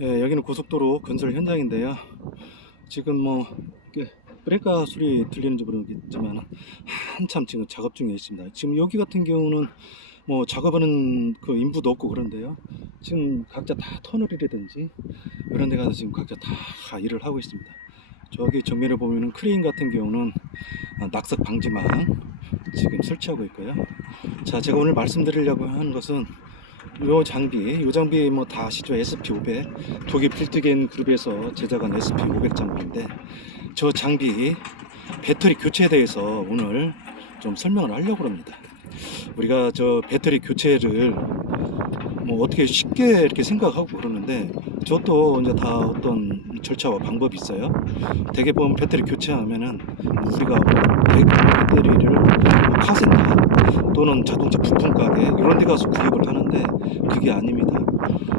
예, 여기는 고속도로 건설 현장인데요. 지금 뭐 브레이크 소리 들리는지 모르겠지만 한참 지금 작업 중에 있습니다. 지금 여기 같은 경우는 뭐 작업하는 그 인부도 없고 그런데요. 지금 각자 다 터널이라든지 이런 데 가서 지금 각자 다 일을 하고 있습니다. 저기 정면에 보면은 크레인 같은 경우는 낙석 방지망 지금 설치하고 있고요. 자, 제가 오늘 말씀드리려고 하는 것은 요 장비 뭐 다 아시죠? SP500 독일 필트겐 그룹에서 제작한 SP500 장비인데, 저 장비 배터리 교체에 대해서 오늘 좀 설명을 하려고 합니다. 우리가 저 배터리 교체를 뭐 어떻게 쉽게 이렇게 생각하고 그러는데, 저도 이제 다 어떤 절차와 방법이 있어요. 대개 보면 배터리 교체하면은 우리가 배터리를 카센터 또는 자동차 부품 가게 이런 데 가서 구입을 하는데, 그게 아닙니다.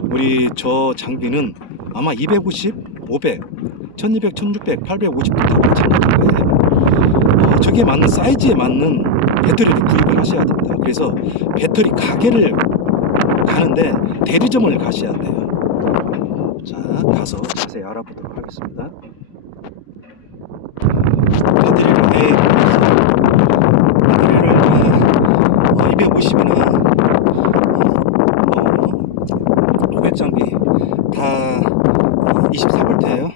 우리 저 장비는 아마 250, 500, 1200, 1600, 850도 다 마찬가지일 거예요. 저기에 맞는 사이즈에 맞는 배터리를 구입을 하셔야 됩니다. 그래서 배터리 가게를 가는데 대리점을 가셔야 돼요. 자, 가서 자세히 알아보도록 하겠습니다. 배터리를 250이나 500 장비 다 24V예요.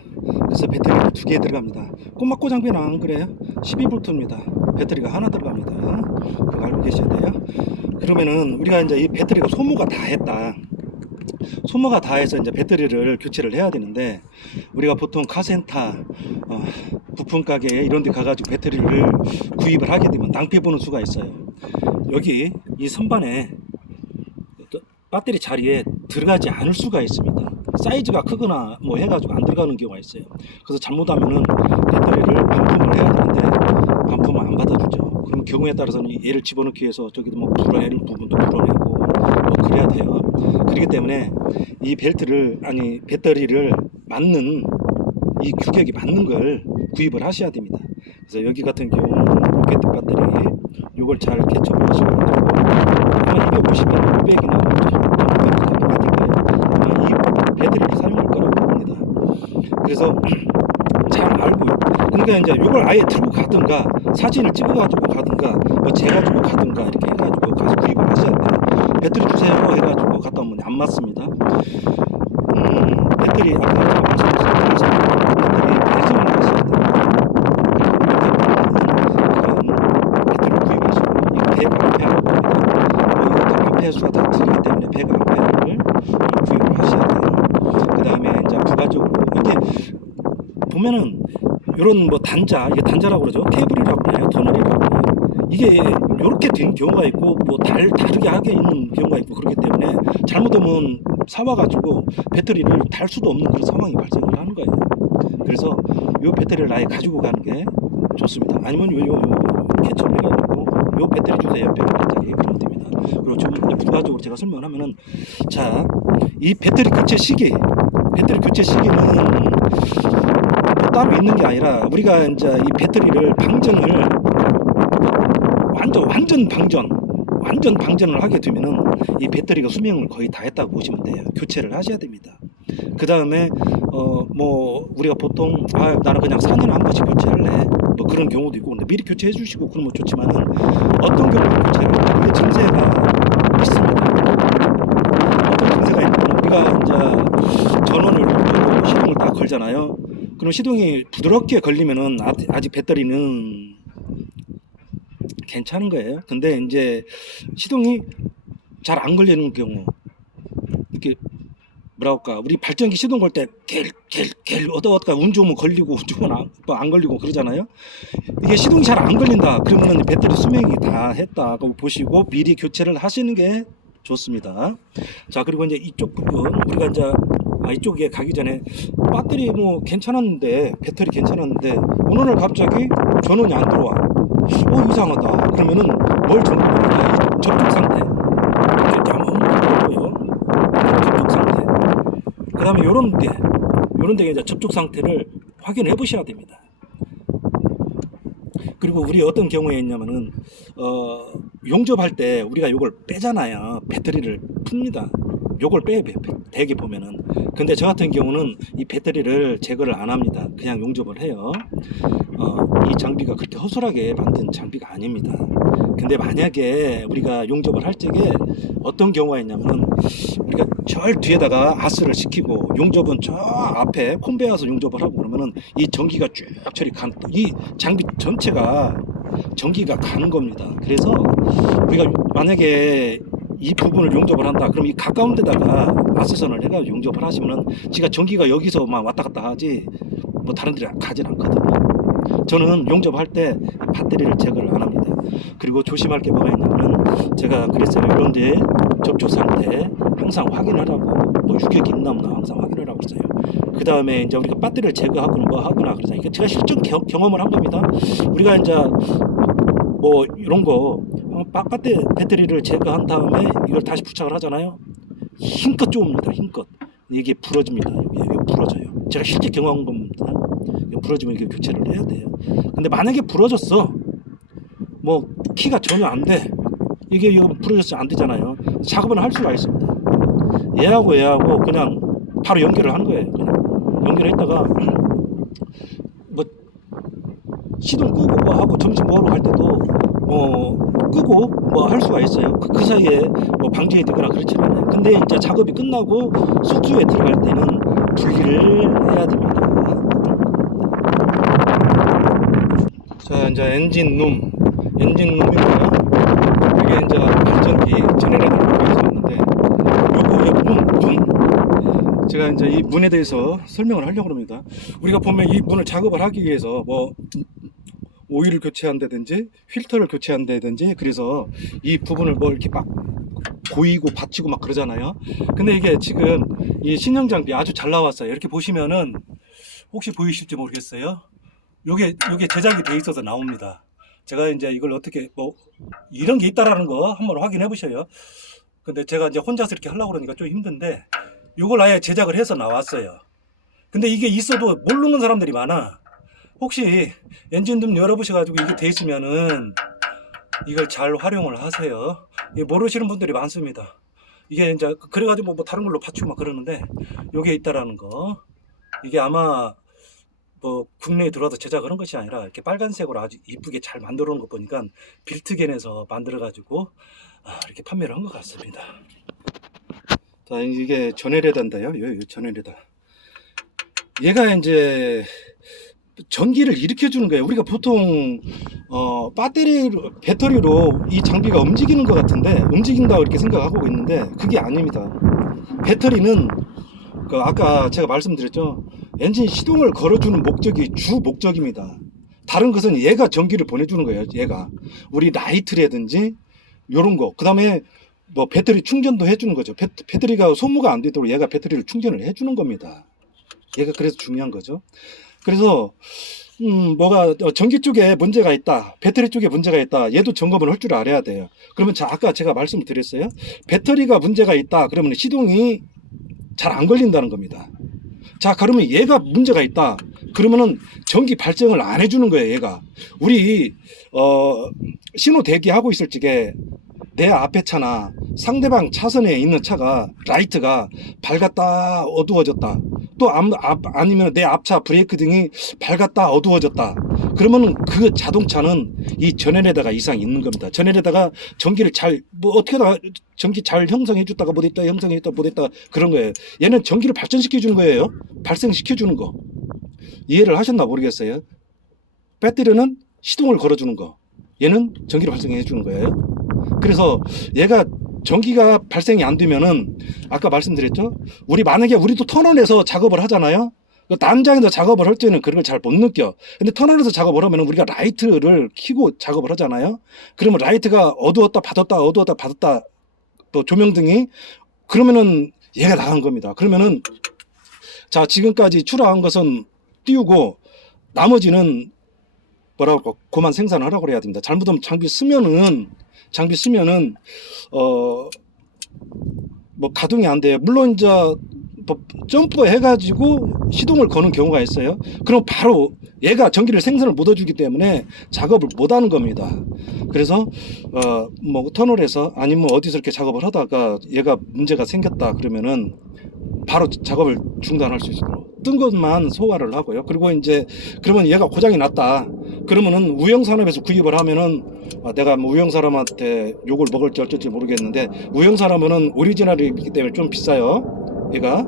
그래서 배터리가 2개 들어갑니다. 꼬막고 장비는 안 그래요. 12V입니다. 배터리가 하나 들어갑니다. 그거 알고 계셔야 돼요. 그러면은 우리가 이제 이 배터리가 소모가 다 했다. 소모가 다 해서 이제 배터리를 교체를 해야 되는데, 우리가 보통 카센터, 부품 가게 이런 데 가가지고 배터리를 구입을 하게 되면 낭패 보는 수가 있어요. 여기 이 선반에 배터리 자리에 들어가지 않을 수가 있습니다. 사이즈가 크거나 뭐 해가지고 안 들어가는 경우가 있어요. 그래서 잘못하면은 배터리를 반품을 해야 되는데 반품을 안 받아주죠. 그럼 경우에 따라서는 얘를 집어넣기 위해서 저기도 뭐 불어내는 부분도 불어내고 뭐 그래야 돼요. 그렇기 때문에 이 배터리를 맞는, 이 규격이 맞는 걸 구입을 하셔야 됩니다. 그래서 여기 같은 경우는 로켓 배터리 요걸 잘 개척을 하셔가지고 250이나 500이나 똑같은 거예요. 이 배터리를 사용할 거라고 봅니다. 그래서 잘 알고, 그러니까 이제 이걸 아예 들고 가든가 사진을 찍어가지고 가든가 뭐 재가지고 가든가 이렇게 해가지고 가서 구입을 하셔야 돼요. 배터리 주세요 해가지고 갔다 오면 안 맞습니다. 배터리 아까 말씀드렸듯이 배터리 배송을 하셔야 됩니다. 배터리 구입하시고, 이거 100A라고 합니다. 이것도 암페어 수가 다 틀리기 때문에 100A를 구입을 하셔야 돼요. 그 다음에 이제 부가적으로 이게 보면은 이런 뭐 이게 단자라고 그러죠. 케이블이라고 그래요. 터널이라고 그래요. 이게 이렇게 된 경우가 있고 뭐 다르게 하게 있는 경우가 있고, 그렇기 때문에 잘못하면 사와가지고 배터리를 달 수도 없는 그런 상황이 발생을 하는 거예요. 그래서 이 배터리를 아예 가지고 가는 게 좋습니다. 아니면 요 개척을 해가지고 요 배터리 주세요. 100W짜리 그러면 됩니다. 그리고 좀 부가적으로 제가 설명하면은, 자, 이 배터리 교체 시기는 따로 있는 게 아니라, 우리가 이제 이 배터리를 완전 방전을 하게 되면은 이 배터리가 수명을 거의 다 했다고 보시면 돼요. 교체를 하셔야 됩니다. 그 다음에 뭐 우리가 보통 나는 그냥 4년에 한 번씩 교체할래 뭐 그런 경우도 있고, 근데 미리 교체해 주시고 그러면 좋지만은, 어떤 경우는 교체를 하면 이게 증세가 있습니다. 어떤 증세가 있냐면, 우리가 이제 전원을 놓고 시동을 딱 걸잖아요. 그럼 시동이 부드럽게 걸리면은 아직 배터리는 괜찮은 거예요. 근데 이제 시동이 잘 안 걸리는 경우, 이렇게 뭐랄까, 우리 발전기 시동 걸 때 갤 어떠어떠 운 좋으면 걸리고 운 좋으면 안 걸리고 그러잖아요. 이게 시동이 잘 안 걸린다 그러면 배터리 수명이 다 했다고 보시고 미리 교체를 하시는 게 좋습니다. 자, 그리고 이제 이쪽 부분, 우리가 이제 이쪽에 가기 전에 배터리 뭐 괜찮았는데, 배터리 괜찮았는데 어느 날 갑자기 전원이 안 들어와. 이상하다. 그러면은 뭘 전원이냐? 접촉 상태. 이렇게 한번 보고요. 접촉 상태. 그 다음에 요런 데 이제 접촉 상태를 확인해 보셔야 됩니다. 그리고 우리 어떤 경우에 있냐면은 용접할 때 우리가 요걸 빼잖아요. 배터리를 풉니다. 요걸 빼 대게 보면은. 근데 저 같은 경우는 이 배터리를 제거를 안 합니다. 그냥 용접을 해요. 이 장비가 그렇게 허술하게 만든 장비가 아닙니다. 근데 만약에 우리가 용접을 할 적에 어떤 경우가 있냐면은 우리가 저 뒤에다가 아스를 시키고 용접은 저 앞에 콘베어서 용접을 하고 그러면은 이 전기가 쭉 저리 이 장비 전체가 전기가 가는 겁니다. 그래서 우리가 만약에 이 부분을 용접을 한다. 그럼 이 가까운 데다가 아스선을 해가 용접을 하시면은 지가 전기가 여기서만 왔다 갔다 하지 뭐 다른 데를 가진 않거든요. 저는 용접할 때 배터리를 제거를 안 합니다. 그리고 조심할 게 뭐가 있냐면은 제가 그랬어요. 이런데 접촉 상태 항상 확인하라고, 뭐 유격이 있나 없나 항상 확인하라고 했어요. 그 다음에 이제 우리가 배터리를 제거하거나 뭐 하거나 그러잖아요. 이게 제가 실전 경험을 한 겁니다. 우리가 이제 뭐 이런 거 배터리를 제거한 다음에 이걸 다시 부착을 하잖아요. 힘껏 쪼읍니다. 힘껏. 이게 부러집니다. 이게 부러져요. 제가 실제 경험한 겁니다. 부러지면 이게 교체를 해야 돼요. 근데 만약에 부러졌어, 뭐 키가 전혀 안 돼, 이게 부러졌으면 안 되잖아요. 작업은 할 수가 있습니다. 얘하고 그냥 바로 연결을 하는 거예요. 그냥 연결했다가 뭐 시동 끄고 뭐 하고 점심 먹으러 갈 때도 끄고 뭐 할 수가 있어요. 그 사이에 뭐 방전이 되거나 그렇지는 않아요. 근데 이제 작업이 끝나고 숙소에 들어갈 때는 분리를 해야 됩니다. 자, 이제 엔진룸이고요. 이게 이제 발전기 제네레이터가 있는데, 요거의 문, 제가 이제 이 문에 대해서 설명을 하려고 합니다. 우리가 보면 이 문을 작업을 하기 위해서 뭐 오일을 교체한다든지 필터를 교체한다든지, 그래서 이 부분을 뭐 이렇게 막 고이고 받치고 막 그러잖아요. 근데 이게 지금 이 신형 장비 아주 잘 나왔어요. 이렇게 보시면은 혹시 보이실지 모르겠어요. 요게 제작이 돼 있어서 나옵니다. 제가 이제 이걸 어떻게 뭐 이런 게 있다라는 거 한번 확인해 보셔요. 근데 제가 이제 혼자서 이렇게 하려고 그러니까 좀 힘든데, 요걸 아예 제작을 해서 나왔어요. 근데 이게 있어도 모르는 사람들이 많아. 혹시 엔진룸 열어보셔가지고 이게 돼 있으면은 이걸 잘 활용을 하세요. 모르시는 분들이 많습니다. 이게 이제 그래가지고 뭐 다른 걸로 받치고 막 그러는데, 요게 있다라는 거. 이게 아마 뭐 국내에 들어와서 제작을 한 것이 아니라 이렇게 빨간색으로 아주 이쁘게 잘 만들어 놓은 거 보니까 빌트겐에서 만들어 가지고 이렇게 판매를 한 것 같습니다. 자, 이게 전해레다인데요. 요 전해레다. 얘가 이제 전기를 일으켜 주는 거예요. 우리가 보통 배터리로 이 장비가 움직이는 것 같은데, 움직인다고 이렇게 생각하고 있는데 그게 아닙니다. 배터리는 아까 제가 말씀드렸죠. 엔진 시동을 걸어주는 목적이 주 목적입니다. 다른 것은 얘가 전기를 보내주는 거예요. 얘가 우리 라이트라든지 요런 거, 그 다음에 뭐 배터리 충전도 해주는 거죠. 배터리가 소모가 안 되도록 얘가 배터리를 충전을 해주는 겁니다. 얘가 그래서 중요한 거죠. 그래서 뭐가 전기 쪽에 문제가 있다, 배터리 쪽에 문제가 있다, 얘도 점검을 할 줄 알아야 돼요. 그러면 아까 제가 말씀을 드렸어요. 배터리가 문제가 있다 그러면 시동이 잘 안 걸린다는 겁니다. 자, 그러면 얘가 문제가 있다 그러면은 전기 발생을 안 해주는 거예요. 얘가 우리 신호 대기하고 있을 적에 내 앞에 차나 상대방 차선에 있는 차가 라이트가 밝았다 어두워졌다, 또 아니면 내 앞차 브레이크 등이 밝았다 어두워졌다, 그러면 그 자동차는 이 전원에다가 이상이 있는 겁니다. 전원에다가 전기를 잘 뭐 어떻게다 전기 잘 형성해 줬다가 못했다 형성해 줬다 못했다 그런 거예요. 얘는 전기를 발전시켜 주는 거예요. 발생시켜 주는 거. 이해를 하셨나 모르겠어요. 배터리는 시동을 걸어 주는 거, 얘는 전기를 발생해 주는 거예요. 그래서 얘가 전기가 발생이 안 되면은 아까 말씀드렸죠. 만약에 우리도 터널에서 작업을 하잖아요. 난장에서 작업을 할 때는 그런 걸 잘 못 느껴. 근데 터널에서 작업을 하면 우리가 라이트를 켜고 작업을 하잖아요. 그러면 라이트가 어두웠다 받았다 또 조명등이, 그러면은 얘가 나간 겁니다. 그러면은 자, 지금까지 출하한 것은 띄우고 나머지는 뭐라고 그만 생산하라고 그래야 됩니다. 잘못하면 장비 쓰면은 뭐 가동이 안 돼요. 물론 이제 점프 해가지고 시동을 거는 경우가 있어요. 그럼 바로 얘가 전기를 생산을 못 해주기 때문에 작업을 못 하는 겁니다. 그래서 뭐 터널에서 아니면 어디서 이렇게 작업을 하다가 얘가 문제가 생겼다 그러면은 바로 작업을 중단할 수 있도록 뜬 것만 소화를 하고요. 그리고 이제 그러면 얘가 고장이 났다 그러면은 우영산업에서 구입을 하면은 내가 뭐 우영사람한테 욕을 먹을지 어쩔지 모르겠는데, 우영사람은 오리지널이기 때문에 좀 비싸요 얘가.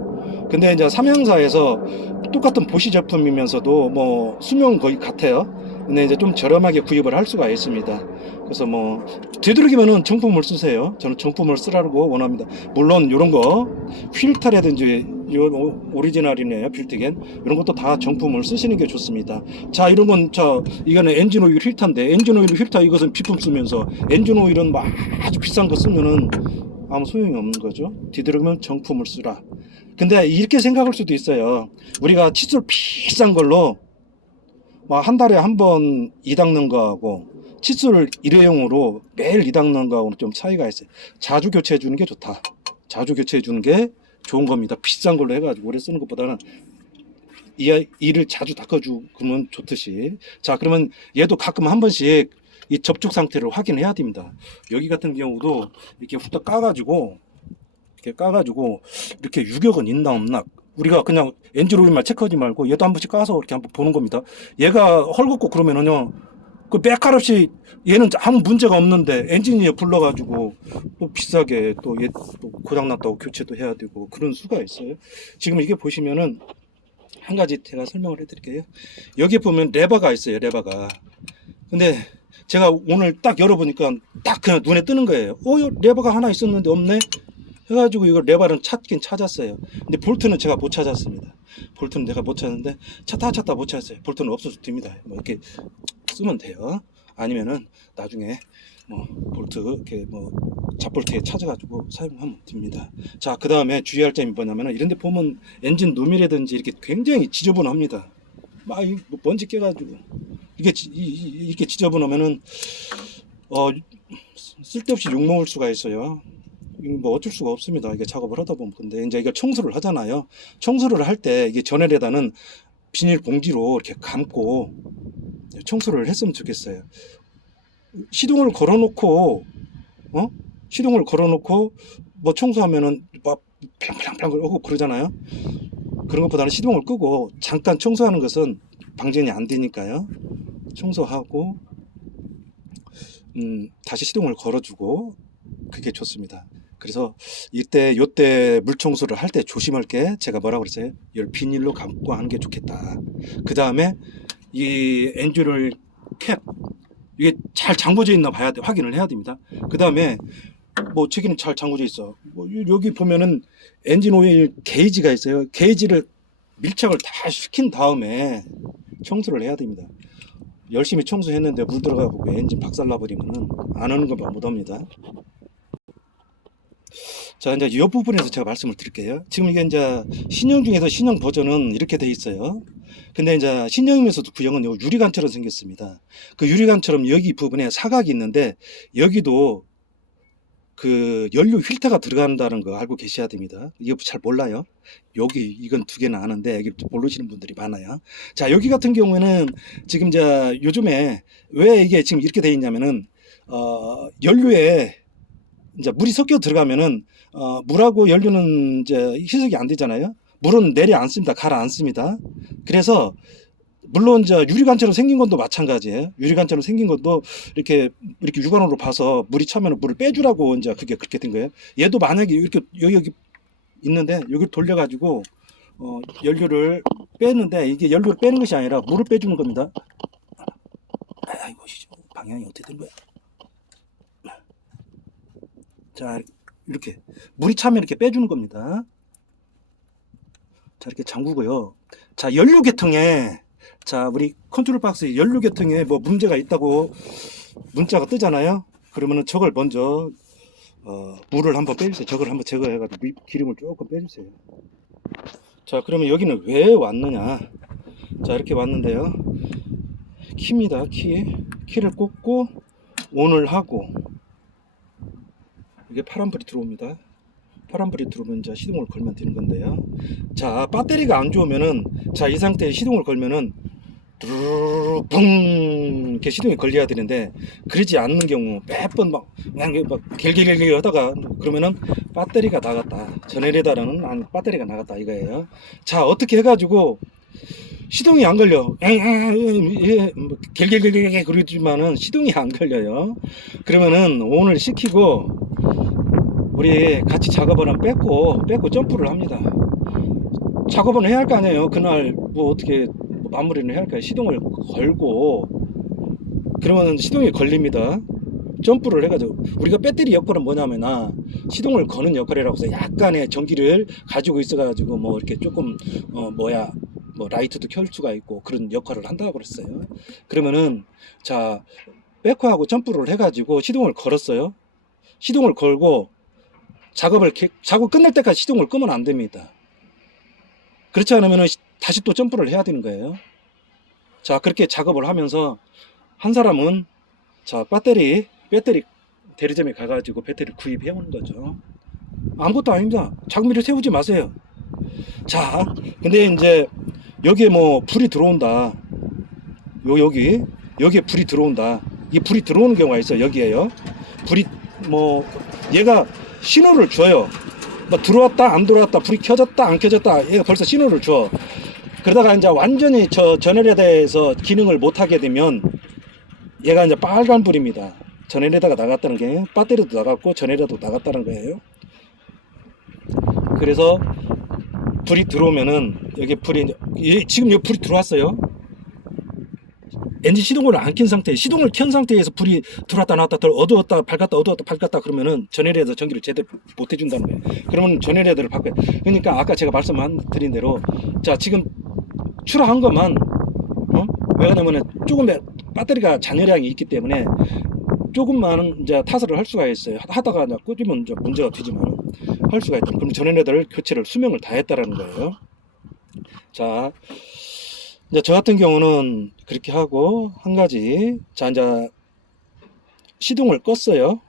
근데 이제 삼양사에서 똑같은 보시 제품이면서도 뭐 수명 거의 같아요. 근데 이제 좀 저렴하게 구입을 할 수가 있습니다. 그래서 뭐 되도록이면은 정품을 쓰세요. 저는 정품을 쓰라고 원합니다. 물론 이런 거 필터라든지 요 오리지널이네요. 빌트겐 이런 것도 다 정품을 쓰시는 게 좋습니다. 자, 이런 건 이거는 엔진 오일 필터인데, 엔진 오일 필터 이것은 비품 쓰면서 엔진 오일은 뭐 아주 비싼 거 쓰면은 아무 소용이 없는 거죠. 되도록이면 정품을 쓰라. 근데 이렇게 생각할 수도 있어요. 우리가 칫솔 비싼 걸로 뭐 한 달에 한 번 이 닦는 거하고 칫솔 일회용으로 매일 이 닦는 거하고는 좀 차이가 있어요. 자주 교체해 주는 게 좋다. 자주 교체해 주는 게 좋은 겁니다. 비싼 걸로 해가지고 오래 쓰는 것보다는 이를 자주 닦아주면 좋듯이. 자, 그러면 얘도 가끔 한 번씩 이 접촉 상태를 확인해야 됩니다. 여기 같은 경우도 이렇게 후딱 까가지고 이렇게 유격은 있나 없나, 우리가 그냥 엔진 오일만 체크하지 말고 얘도 한 번씩 까서 이렇게 한번 보는 겁니다. 얘가 헐겁고 그러면은요, 그 매칼없이 얘는 아무 문제가 없는데 엔진이 불러가지고 또 비싸게 또 얘 또 고장났다고 교체도 해야 되고 그런 수가 있어요. 지금 이게 보시면은 한 가지 제가 설명을 해드릴게요. 여기 보면 레버가 있어요. 레버가. 근데 제가 오늘 딱 열어보니까 딱 그냥 눈에 뜨는 거예요. 레버가 하나 있었는데 없네 해가지고 이걸 레버는 찾긴 찾았어요. 근데 볼트는 제가 못 찾았습니다. 볼트는 내가 못 찾았는데 찾다 못 찾았어요. 볼트는 없어서 됩니다. 뭐 이렇게 쓰면 돼요. 아니면은 나중에 뭐 볼트 이렇게 뭐 잡볼트에 찾아가지고 사용하면 됩니다. 자, 그 다음에 주의할 점이 뭐냐면은 이런데 보면 엔진 놈이라든지 이렇게 굉장히 지저분합니다. 막 먼지 깨가지고 이렇게 지저분하면은 쓸데없이 욕 먹을 수가 있어요. 뭐 어쩔 수가 없습니다. 이게 작업을 하다 보면. 근데 이제 이걸 청소를 하잖아요. 청소를 할 때 이게 전열에다는 비닐 봉지로 이렇게 감고 청소를 했으면 좋겠어요. 시동을 걸어놓고 뭐 청소하면은 막 팡팡팡 하고 그러잖아요. 그런 것보다는 시동을 끄고 잠깐 청소하는 것은 방전이 안 되니까요. 청소하고 다시 시동을 걸어주고 그게 좋습니다. 그래서 요때 물 청소를 할 때 조심할 게, 제가 뭐라고 그랬어요? 이걸 비닐로 감고 하는 게 좋겠다. 그 다음에 이 엔진오일 캡 이게 잘 잠궈져 있나 봐야 돼, 확인을 해야 됩니다. 그 다음에 뭐 책에는 잘 잠궈져 있어. 뭐 여기 보면은 엔진 오일 게이지가 있어요. 게이지를 밀착을 다 시킨 다음에 청소를 해야 됩니다. 열심히 청소했는데 물 들어가고 엔진 박살나 버리면은 안 하는 건 못합니다. 자, 이제 이 부분에서 제가 말씀을 드릴게요. 지금 이게 이제 신형 중에서 신형 버전은 이렇게 돼 있어요. 근데 이제 신형이면서도 구형은 유리관처럼 생겼습니다. 그 유리관처럼 여기 부분에 사각이 있는데 여기도 그 연료 필터가 들어간다는 거 알고 계셔야 됩니다. 이거 잘 몰라요. 이건 두 개는 아는데 여기 모르시는 분들이 많아요. 자, 여기 같은 경우에는 지금 이제 요즘에 왜 이게 지금 이렇게 돼 있냐면은 연료에 이제 물이 섞여 들어가면은 물하고 연료는 이제 희석이 안 되잖아요. 물은 내려앉습니다. 가라앉습니다. 그래서 물론 이제 유리관처럼 생긴 것도 마찬가지예요. 유리관처럼 생긴 것도 이렇게 육안으로 봐서 물이 차면 물을 빼주라고 이제 그게 그렇게 된 거예요. 얘도 만약에 이렇게 여기 있는데 여기 돌려가지고 연료를 빼는데 이게 연료를 빼는 것이 아니라 물을 빼주는 겁니다. 아이고, 방향이 어떻게 된 거야? 자, 이렇게 물이 차면 이렇게 빼주는 겁니다. 자, 이렇게 잠그고요. 자, 연료 계통에, 자, 우리 컨트롤 박스에 연료 계통에 뭐 문제가 있다고 문자가 뜨잖아요. 그러면은 저걸 먼저 물을 한번 빼주세요. 저걸 한번 제거해가지고 기름을 조금 빼주세요. 자, 그러면 여기는 왜 왔느냐? 자, 이렇게 왔는데요. 키입니다. 키를 꽂고 온을 하고 이게 파란불이 들어옵니다. 파란불이 들어오면 이제 시동을 걸면 되는 건데요. 자, 배터리가 안 좋으면은, 자, 이 상태에 시동을 걸면은 두루루루 붕 이렇게 시동이 걸려야 되는데, 그러지 않는 경우 매번 막 겔겔겔겔 하다가 그러면은 배터리가 나갔다, 전해레다라는 배터리가 나갔다 이거예요. 자, 어떻게 해가지고 시동이 안 걸려. 겔겔겔겔 그러지만은 시동이 안 걸려요. 그러면은 오늘 시키고 우리 같이 작업을 하면 뺏고 점프를 합니다. 작업은 해야 할 거 아니에요. 그날 뭐 어떻게 마무리는 해야 할까요? 시동을 걸고, 그러면 시동이 걸립니다. 점프를 해가지고, 우리가 배터리 역할은 뭐냐면 시동을 거는 역할이라고 해서 약간의 전기를 가지고 있어가지고 뭐 이렇게 조금 뭐 라이트도 켤 수가 있고 그런 역할을 한다고 그랬어요. 그러면은 자, 백호하고 점프를 해가지고 시동을 걸었어요. 시동을 걸고 작업 끝날 때까지 시동을 끄면 안 됩니다. 그렇지 않으면 다시 또 점프를 해야 되는 거예요. 자, 그렇게 작업을 하면서 한 사람은 자, 배터리 대리점에 가가지고 배터리 구입해 오는 거죠. 아무것도 아닙니다. 장비를 세우지 마세요. 자, 근데 이제 여기에 뭐 불이 들어온다. 여기에 불이 들어온다. 이 불이 들어오는 경우가 있어요. 여기에요. 불이 뭐 얘가 신호를 줘요. 뭐 들어왔다 안 들어왔다, 불이 켜졌다 안 켜졌다, 얘가 벌써 신호를 줘. 그러다가 이제 완전히 전해레다에서 기능을 못 하게 되면 얘가 이제 빨간 불입니다. 전해레다가 나갔다는 게, 배터리도 나갔고 전해레다도 나갔다는 거예요. 그래서 불이 들어오면은 여기 지금 여기 불이 들어왔어요. 엔진 시동을 안 킨 상태, 시동을 켠 상태에서 불이 들어왔다 나왔다 어두웠다 밝았다 그러면은 전해레다 전기를 제대로 못 해준다는 거예요. 그러면 전해레다를 바꿔요. 그러니까 아까 제가 말씀드린 대로, 자, 지금 출하한 것만 왜 그러냐면은 조금 배터리가 잔여량이 있기 때문에 조금만 이제 타설을 할 수가 있어요. 하다가 이제 꽂으면 이제 문제가 되지만 할 수가 있다. 그럼 전해레다를 교체를 수명을 다 했다라는 거예요. 자, 이제 저 같은 경우는 그렇게 하고, 한 가지, 자, 이제 시동을 껐어요.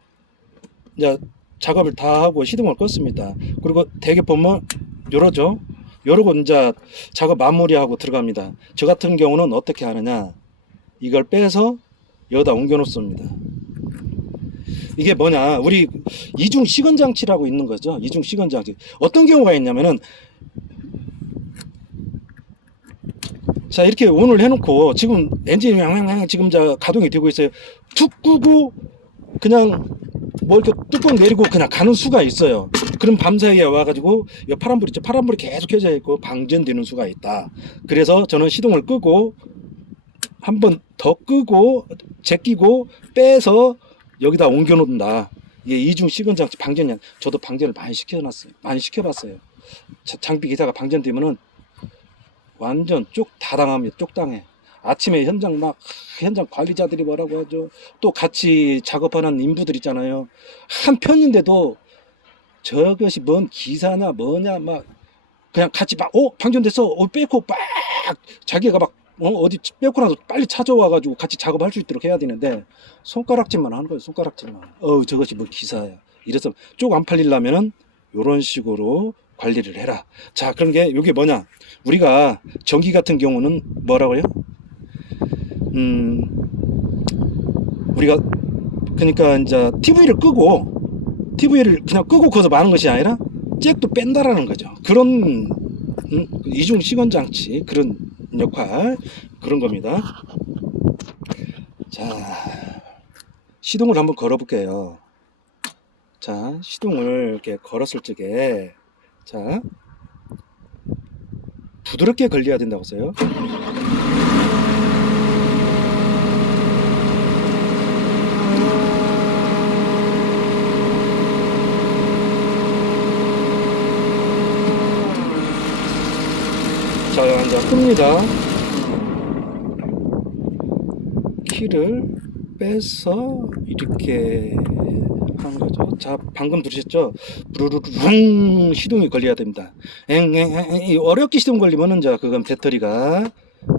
이제 작업을 다 하고 시동을 껐습니다. 그리고 대개 보면 요러죠. 요러고 이제 작업 마무리하고 들어갑니다. 저 같은 경우는 어떻게 하느냐, 이걸 빼서 여기다 옮겨 놓습니다. 이게 뭐냐, 우리 이중 시건 장치라고 있는 거죠. 이중 시건 장치. 어떤 경우가 있냐면은, 자, 이렇게 온을 해놓고 지금 엔진이 지금 가동이 되고 있어요. 툭 끄고 그냥 뭐 이렇게 뚜껑 내리고 그냥 가는 수가 있어요. 그럼 밤사이에 와가지고 이 파란불 있죠. 파란불이 계속 켜져 있고 방전되는 수가 있다. 그래서 저는 시동을 끄고 한 번 더 끄고 제끼고 빼서 여기다 옮겨 놓는다. 이게 이중 시건 장치 방전이, 저도 방전을 많이 시켜놨어요. 많이 시켜봤어요. 장비 기사가 방전되면은 완전 다 당합니다. 당해. 아침에 현장 관리자들이 뭐라고 하죠. 또 같이 작업하는 인부들 있잖아요. 한 편인데도 저것이 뭔 기사냐 뭐냐 막 그냥 같이 방전됐어. 빼고 빡 자기가 막 어디 빼고라도 빨리 찾아와가지고 같이 작업할 수 있도록 해야 되는데 손가락질만 하는 거예요. 손가락질만. 저것이 뭐 기사야. 이래서 쪽 안 팔리려면은 요런 식으로 관리를 해라. 자, 그런 게 이게 뭐냐, 우리가 전기 같은 경우는 뭐라고요? 우리가 그러니까 이제 TV를 그냥 끄고 거기서 마는 것이 아니라 잭도 뺀다라는 거죠. 그런 이중 시건 장치, 그런 역할, 그런 겁니다. 자, 시동을 한번 걸어 볼게요. 자, 시동을 이렇게 걸었을 적에, 자, 부드럽게 걸려야 된다고 써요. 자, 이제 끕니다. 키를 빼서 이렇게 하는 거죠. 자, 방금 들으셨죠? 부르르릉 시동이 걸려야 됩니다. 어렵게 시동 걸리면은 그건 배터리가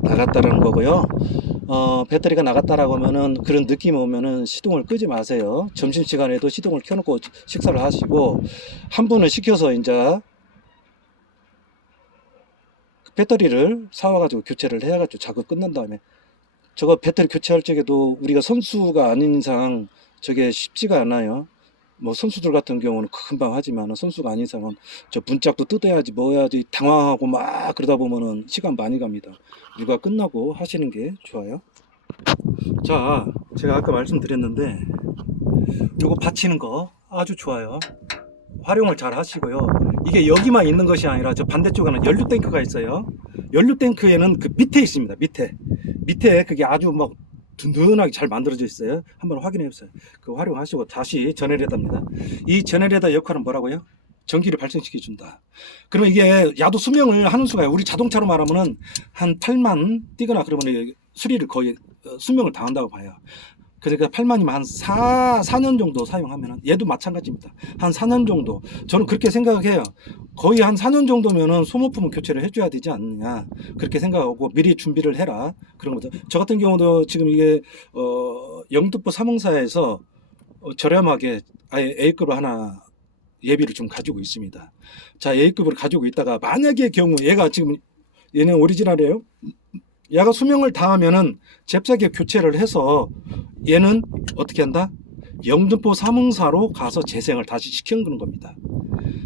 나갔다라는 거고요. 배터리가 나갔다라고 하면은 그런 느낌이 오면은 시동을 끄지 마세요. 점심시간에도 시동을 켜놓고 식사를 하시고, 한 번을 시켜서 이제 배터리를 사와가지고 교체를 해야겠죠. 작업 끝난 다음에. 저거 배터리 교체할 적에도 우리가 선수가 아닌 이상 저게 쉽지가 않아요. 뭐 선수들 같은 경우는 금방 하지만 선수가 아닌 이상은 저 문짝도 뜯어야지 뭐 해야지 당황하고 막 그러다 보면은 시간 많이 갑니다. 육아 끝나고 하시는 게 좋아요. 자, 제가 아까 말씀드렸는데 요거 받치는 거 아주 좋아요. 활용을 잘 하시고요. 이게 여기만 있는 것이 아니라 저 반대쪽에는 연료 탱크가 있어요. 연료 탱크에는 그 밑에 있습니다. 밑에 그게 아주 막 든든하게 잘 만들어져 있어요. 한번 확인해 보세요. 그 활용하시고 다시 제네레이터입니다. 이 제네레이터 역할은 뭐라고요? 전기를 발생시켜 준다. 그러면 이게 야도 수명을 하는 수가 우리 자동차로 말하면은 한 8만 뛰거나 그러면 수리를 거의 수명을 다한다고 봐요. 그러니까 8만이면 한 4년 정도 사용하면은 얘도 마찬가지입니다. 한 4년 정도. 저는 그렇게 생각해요. 거의 한 4년 정도면은 소모품을 교체를 해줘야 되지 않느냐. 그렇게 생각하고 미리 준비를 해라. 그런 거죠. 저 같은 경우도 지금 이게, 영등포 삼흥사에서 저렴하게 아예 A급을 하나 예비를 좀 가지고 있습니다. 자, A급을 가지고 있다가 만약의 경우 얘가 지금 얘는 오리지널이에요. 얘가 수명을 다하면은 잽싸게 교체를 해서 얘는 어떻게 한다? 영등포 삼흥사로 가서 재생을 다시 시키는 겁니다.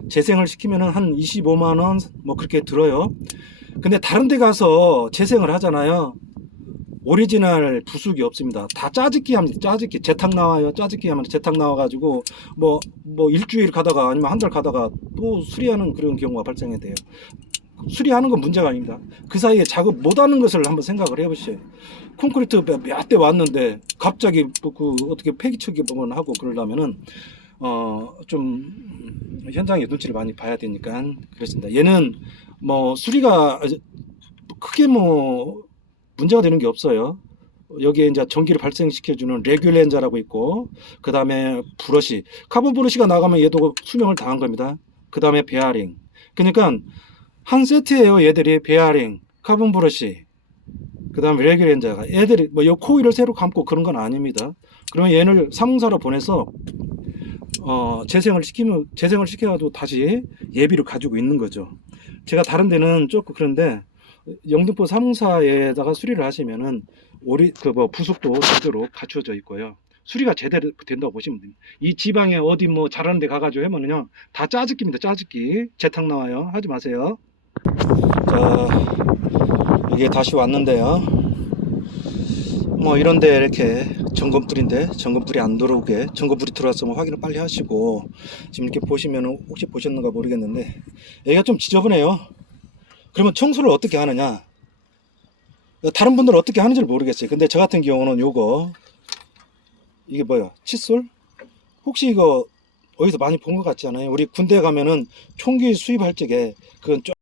재생을 시키면은 한 25만 원 뭐 그렇게 들어요. 근데 다른 데 가서 재생을 하잖아요. 오리지널 부속이 없습니다. 다 짜집기 합니다. 짜집기. 재탁 나와요. 짜집기 하면 재탁 나와가지고 뭐 일주일 가다가 아니면 한 달 가다가 또 수리하는 그런 경우가 발생이 돼요. 수리하는 건 문제가 아닙니다. 그 사이에 작업 못하는 것을 한번 생각을 해보세요. 콘크리트 몇 대 왔는데 갑자기 그 어떻게 폐기처리 부분 하고 그러려면은 좀 현장에 눈치를 많이 봐야 되니까 그렇습니다. 얘는 뭐 수리가 크게 뭐 문제가 되는 게 없어요. 여기에 이제 전기를 발생시켜주는 레귤렌저라고 있고, 그 다음에 브러시, 카본 브러시가 나가면 얘도 수명을 다한 겁니다. 그 다음에 베어링. 그러니까 한 세트예요. 얘들이 베어링, 카본 브러시, 그 다음에 레귤렌저가 얘들이 뭐 요 코일을 새로 감고 그런 건 아닙니다. 그러면 얘를 삼흥사로 보내서 재생을 시켜가지고 다시 예비를 가지고 있는 거죠. 제가 다른 데는 조금 그런데 영등포 삼흥사에다가 수리를 하시면은 부속도 제대로 갖춰져 있고요. 수리가 제대로 된다고 보시면 됩니다. 이 지방에 어디 뭐 잘하는 데 가가지고 하면은요 다 짜집기입니다. 짜집기. 재탁 나와요. 하지 마세요. 자, 이게 다시 왔는데요. 뭐 이런데 이렇게 점검불인데 점검불이 안 들어오게, 점검불이 들어왔으면 확인을 빨리 하시고, 지금 이렇게 보시면은 혹시 보셨는가 모르겠는데 여기가 좀 지저분해요. 그러면 청소를 어떻게 하느냐? 다른 분들은 어떻게 하는지 모르겠어요. 근데 저 같은 경우는 이게 뭐야? 칫솔? 혹시 이거 어디서 많이 본 것 같지 않아요? 우리 군대 가면은 총기 수입할 적에 그건 좀